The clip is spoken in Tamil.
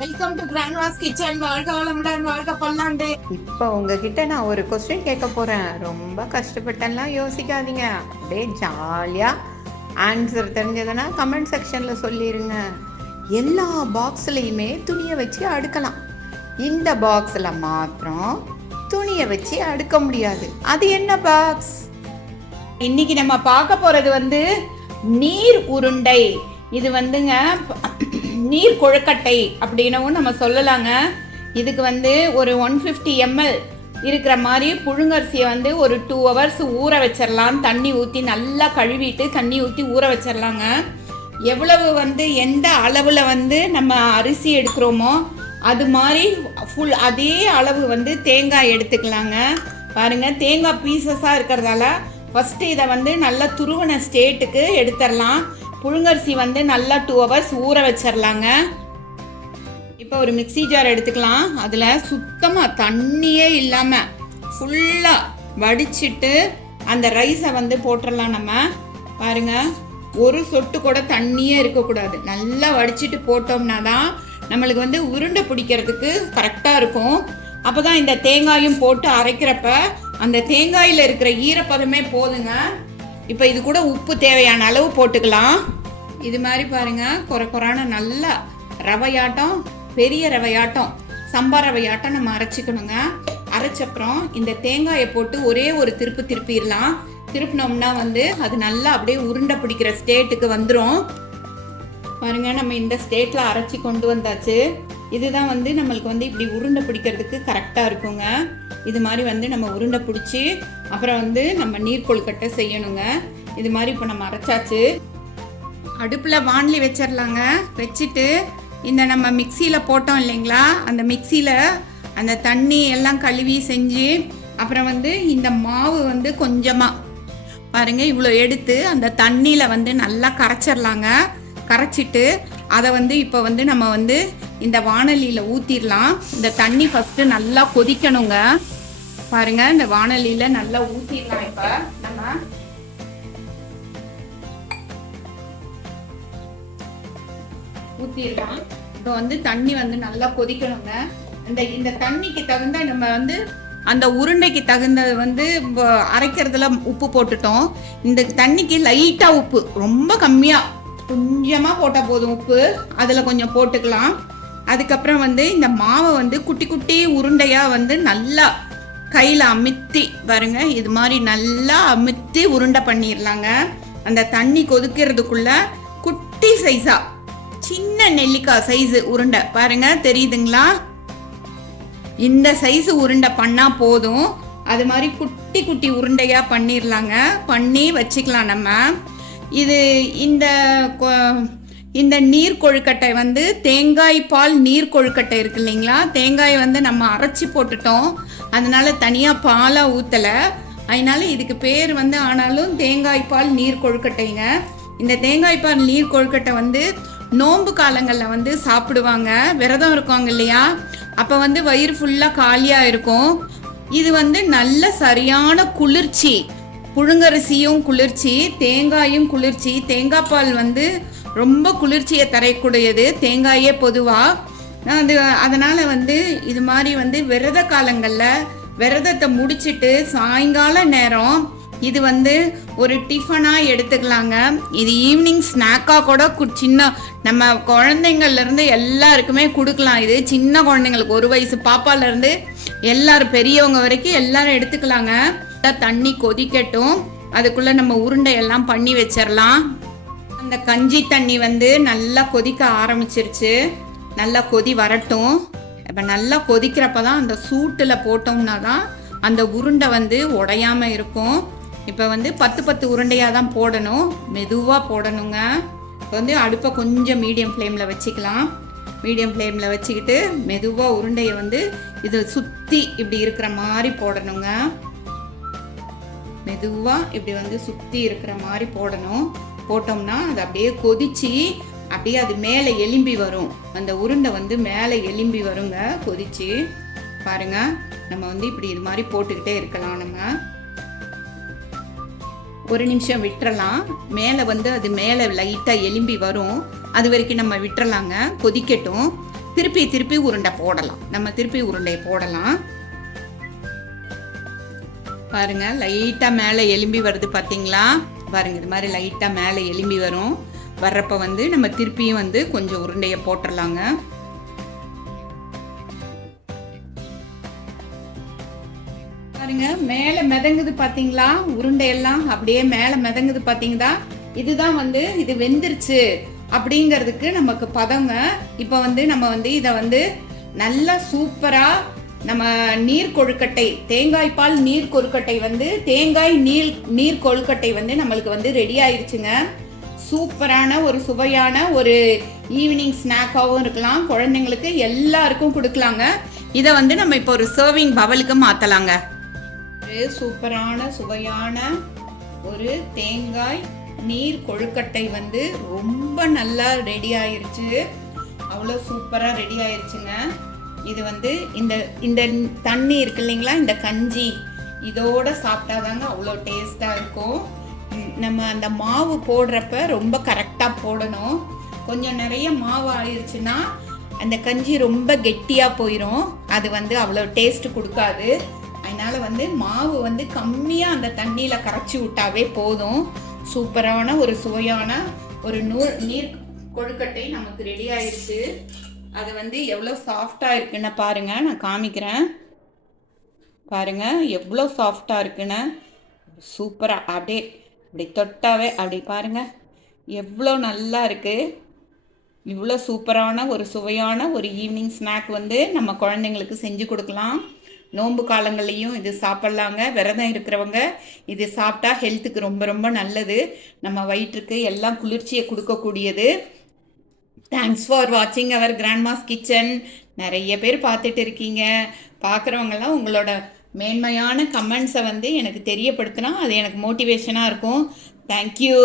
Welcome to கிராண்ட்வாஸ் kitchen. வாழ்க வளமுடன், வாழ்க பல்லாண்டு. இப்போ உங்ககிட்ட நான் ஒரு கொஸ்டின் கேட்க போறேன். ரொம்ப கஷ்டப்பட்டெல்லாம் யோசிக்காதீங்க. அப்படியே ஜாலியா ஆன்சர் தெரிஞ்சதுன்னா கமெண்ட் செக்ஷன்ல சொல்லிடுங்க. எல்லா பாக்ஸ்லையுமே துணியை வச்சு அடுக்கலாம். இந்த பாக்ஸில் மாத்திரம் துணியை வச்சு அடுக்க முடியாது. அது என்ன பாக்ஸ்? இன்னைக்கு நம்ம பார்க்க போறது நீர் உருண்டை. இது நீர் கொழுக்கட்டை அப்படின்னவும் நம்ம சொல்லலாங்க. இதுக்கு ஒரு 150 ml இருக்கிற மாதிரி புழுங்கரிசியை ஒரு 2 hours ஊற வச்சிடலாம். தண்ணி ஊற்றி நல்லா கழுவிட்டு தண்ணி ஊற்றி ஊற வச்சிடலாங்க. எவ்வளவு எந்த அளவில் நம்ம அரிசி எடுக்கிறோமோ அது மாதிரி அதே அளவு தேங்காய் எடுத்துக்கலாங்க. பாருங்கள், தேங்காய் பீசஸாக இருக்கிறதால ஃபஸ்ட்டு இதை நல்லா துருவன ஸ்டேட்டுக்கு எடுத்துடலாம். புழுங்கரிசி நல்லா 2 hours ஊற வச்சிடலாங்க. இப்போ ஒரு மிக்ஸி ஜார் எடுத்துக்கலாம். அதில் சுத்தமாக தண்ணியே இல்லாமல் ஃபுல்லாக வடிச்சிட்டு அந்த ரைஸை போட்டுடலாம். நம்ம பாருங்கள், ஒரு சொட்டு கூட தண்ணியே இருக்கக்கூடாது. நல்லா வடிச்சிட்டு போட்டோம்னா தான் நம்மளுக்கு உருண்டை பிடிக்கிறதுக்கு கரெக்டாக இருக்கும். அப்போ தான் இந்த தேங்காயும் போட்டு அரைக்கிறப்ப அந்த தேங்காயில் இருக்கிற ஈரப்பதமே போதுங்க. இப்போ இது கூட உப்பு தேவையான அளவு போட்டுக்கலாம். இது மாதிரி பாருங்கள், குறையான நல்லா ரவையாட்டம், பெரிய ரவையாட்டம், சம்பா ரவையாட்டம் நம்ம அரைச்சிக்கணுங்க. அரைச்சப்புறம் இந்த தேங்காயை போட்டு ஒரே ஒரு திருப்பிடலாம். திருப்பினோம்னா அது நல்லா அப்படியே உருண்டை பிடிக்கிற ஸ்டேட்டுக்கு வந்துடும். பாருங்கள், நம்ம இந்த ஸ்டேட்டில் அரைச்சி கொண்டு வந்தாச்சு. இதுதான் நம்மளுக்கு இப்படி உருண்டை பிடிக்கிறதுக்கு கரெக்டாக இருக்குங்க. இது மாதிரி நம்ம உருண்டை பிடிச்சி அப்புறம் நம்ம நீர் கொழுக்கட்டை செய்யணுங்க. இது மாதிரி இப்போ நம்ம அரைச்சாச்சு. அடுப்பில் வாணலி வச்சிடலாங்க. வச்சுட்டு இந்த நம்ம மிக்சியில் போட்டோம் இல்லைங்களா, அந்த மிக்சியில் அந்த தண்ணி எல்லாம் கழுவி செஞ்சு அப்புறம் இந்த மாவு கொஞ்சமாக பாருங்கள் இவ்வளோ எடுத்து அந்த தண்ணியில் நல்லா கரைச்சிடலாங்க. கரைச்சிட்டு அதை இப்போ நம்ம இந்த வாணலியில் ஊற்றிடலாம். இந்த தண்ணி ஃபஸ்ட்டு நல்லா கொதிக்கணுங்க. பாருங்கள், இந்த வாணலியில் நல்லா ஊற்றிடலாம். இப்போ நம்ம ஊற்றிடலாம். இப்போ தண்ணி நல்லா கொதிக்கணுங்க. இந்த தண்ணிக்கு தகுந்த நம்ம அந்த உருண்டைக்கு தகுந்த அரைக்கிறதுல உப்பு போட்டுட்டோம். இந்த தண்ணிக்கு லைட்டாக உப்பு, ரொம்ப கம்மியாக கொஞ்சமாக போட்டால் போதும் உப்பு. அதில் கொஞ்சம் போட்டுக்கலாம். அதுக்கப்புறம் இந்த மாவை குட்டி குட்டி உருண்டையாக நல்லா கையில் அமுத்தி பாருங்க, இது மாதிரி நல்லா அமுத்தி உருண்டை பண்ணிடலாங்க. அந்த தண்ணி கொதிக்கிறதுக்குள்ள குட்டி சைஸா சின்ன நெல்லிக்காய் சைஸு உருண்டை பாருங்க, தெரியுதுங்களா? இந்த சைஸு உருண்டை பண்ணால் போதும். அது மாதிரி குட்டி குட்டி உருண்டையாக பண்ணிடலாங்க. பண்ணி வச்சுக்கலாம் நம்ம. இது இந்த நீர் கொழுக்கட்டை தேங்காய் பால் நீர் கொழுக்கட்டை இருக்கு இல்லைங்களா, தேங்காய் நம்ம அரைச்சி போட்டுட்டோம். அதனால தனியாக பாலாக ஊற்றலை. அதனால இதுக்கு பேர் ஆனாலும் தேங்காய் பால் நீர் கொழுக்கட்டைங்க. இந்த தேங்காய் பால் நீர் கொழுக்கட்டை நோன்பு காலங்களில் சாப்பிடுவாங்க. விரதம் இருக்காங்க இல்லையா, அப்போ வயிறு ஃபுல்லாக காலியாக இருக்கும். இது நல்ல சரியான குளிர்ச்சி. புழுங்கரிசியும் குளிர்ச்சி, தேங்காயும் குளிர்ச்சி. தேங்காய் பால் ரொம்ப குளிர்ச்சியை தரக்கூடியது தேங்காயே பொதுவாக. அதனால் இது மாதிரி விரத காலங்களில் விரதத்தை முடிச்சுட்டு சாயங்கால நேரம் இது ஒரு டிஃபனாக எடுத்துக்கலாங்க. இது ஈவினிங் ஸ்நாக்காக கூட சின்ன நம்ம குழந்தைங்கள்லேருந்து எல்லாருக்குமே கொடுக்கலாம். இது சின்ன குழந்தைங்களுக்கு 1 வயசு பாப்பாலேருந்து எல்லாரும் பெரியவங்க வரைக்கும் எல்லாரும் எடுத்துக்கலாங்க. தண்ணி கொதிக்கட்டும், அதுக்குள்ளே நம்ம உருண்டையெல்லாம் பண்ணி வச்சிடலாம். அந்த கஞ்சி தண்ணி நல்லா கொதிக்க ஆரம்பிச்சிருச்சு. நல்லா கொதி வரட்டும். இப்போ நல்லா கொதிக்கிறப்ப தான் அந்த சூட்டில் போட்டோம்னா தான் அந்த உருண்டை உடையாமல் இருக்கும். இப்போ 10 உருண்டையாக தான் போடணும், மெதுவாக போடணுங்க. இப்போ அடுப்பை கொஞ்சம் மீடியம் ஃப்ளேமில் வச்சுக்கலாம். மீடியம் ஃப்ளேமில் வச்சுக்கிட்டு மெதுவாக உருண்டையை இது சுற்றி இப்படி இருக்கிற மாதிரி போடணுங்க. மெதுவாக இப்படி சுற்றி இருக்கிற மாதிரி போடணும். போட்டோம்னா அது அப்படியே கொதிச்சு அப்படியே அது மேலே எலும்பி வரும். அந்த உருண்டை மேலே எலும்பி வருங்க கொதிச்சு. பாருங்க, நம்ம இப்படி இது மாதிரி போட்டுக்கிட்டே இருக்கலாம். நம்ம 1 நிமிஷம் விட்டுறலாம். மேலே அது மேலே லைட்டாக எலும்பி வரும். அது வரைக்கும் நம்ம விட்டுறலாங்க, கொதிக்கட்டும். திருப்பி திருப்பி உருண்டை போடலாம். நம்ம திருப்பி உருண்டையை போடலாம். பாருங்க, லைட்டா மேலே எலும்பி வருது பார்த்தீங்களா? பாருங்க, இது மாதிரி லைட்டா மேலே எலும்பி வரும். வர்றப்ப வந்து நம்ம திருப்பியும் வந்து கொஞ்சம் உருண்டையை போட்டுடலாங்க. பாருங்க, மேலே மிதங்குது பார்த்தீங்களா? உருண்டையெல்லாம் அப்படியே மேலே மிதங்குது பார்த்தீங்களா? இதுதான் வந்து இது வெந்துருச்சு அப்படிங்கிறதுக்கு நமக்கு பதங்க. இப்போ வந்து நம்ம வந்து இதை வந்து நல்லா சூப்பரா நம்ம நீர் கொழுக்கட்டை, தேங்காய் பால் நீர் கொழுக்கட்டை வந்து தேங்காய் நீர் கொழுக்கட்டை வந்து நம்மளுக்கு வந்து ரெடி ஆயிடுச்சுங்க. சூப்பரான ஒரு சுவையான ஒரு ஈவினிங் ஸ்நாக்காகவும் இருக்கலாம், குழந்தைங்களுக்கு எல்லாருக்கும் கொடுக்கலாங்க. இதை வந்து நம்ம இப்போ ஒரு சர்விங் பவலுக்கு மாற்றலாங்க. ஒரு சூப்பரான சுவையான ஒரு தேங்காய் நீர் கொழுக்கட்டை வந்து ரொம்ப நல்லா ரெடி ஆயிருச்சு. அவ்வளோ சூப்பராக ரெடி ஆயிருச்சுங்க. இது வந்து இந்த தண்ணி இருக்கு இல்லைங்களா, இந்த கஞ்சி இதோட சாப்பிட்டாதாங்க அவ்வளோ டேஸ்ட்டாக இருக்கும். நம்ம அந்த மாவு போடுறப்ப ரொம்ப கரெக்டாக போடணும். கொஞ்சம் நிறைய மாவு ஆயிடுச்சுன்னா அந்த கஞ்சி ரொம்ப கெட்டியாக போயிடும். அது வந்து அவ்வளோ டேஸ்ட் கொடுக்காது. அதனால் வந்து மாவு வந்து கம்மியாக அந்த தண்ணியில் கரைச்சி விட்டாவே போதும். சூப்பரான ஒரு சுவையான ஒரு நீர் கொழுக்கட்டை நமக்கு ரெடி ஆயிடுச்சு. அது வந்து எவ்வளோ சாஃப்டாக இருக்குன்னு பாருங்கள், நான் காமிக்கிறேன். பாருங்கள் எவ்வளோ சாஃப்டாக இருக்குன்னு. சூப்பராக அப்படியே அப்படி தொட்டாவே அப்படி பாருங்கள் எவ்வளோ நல்லா இருக்குது. இவ்வளோ சூப்பரான ஒரு சுவையான ஒரு ஈவினிங் ஸ்நாக் வந்து நம்ம குழந்தைங்களுக்கு செஞ்சு கொடுக்கலாம். நோன்பு காலங்கள்லையும் இது சாப்பிட்லாங்க. விரதம் இருக்கிறவங்க இது சாப்பிட்டா ஹெல்த்துக்கு ரொம்ப ரொம்ப நல்லது. நம்ம வயிற்றுக்கு எல்லாம் குளிர்ச்சியை கொடுக்கக்கூடியது. தேங்க்ஸ் ஃபார் வாட்சிங் அவர் கிராண்ட்மாஸ் கிச்சன். நிறைய பேர் பார்த்துட்டு இருக்கீங்க. பார்க்குறவங்கெல்லாம் உங்களோட மேன்மையான கமெண்ட்ஸை வந்து எனக்கு தெரியப்படுத்தினா அது எனக்கு மோட்டிவேஷனாக இருக்கும். தேங்க்யூ.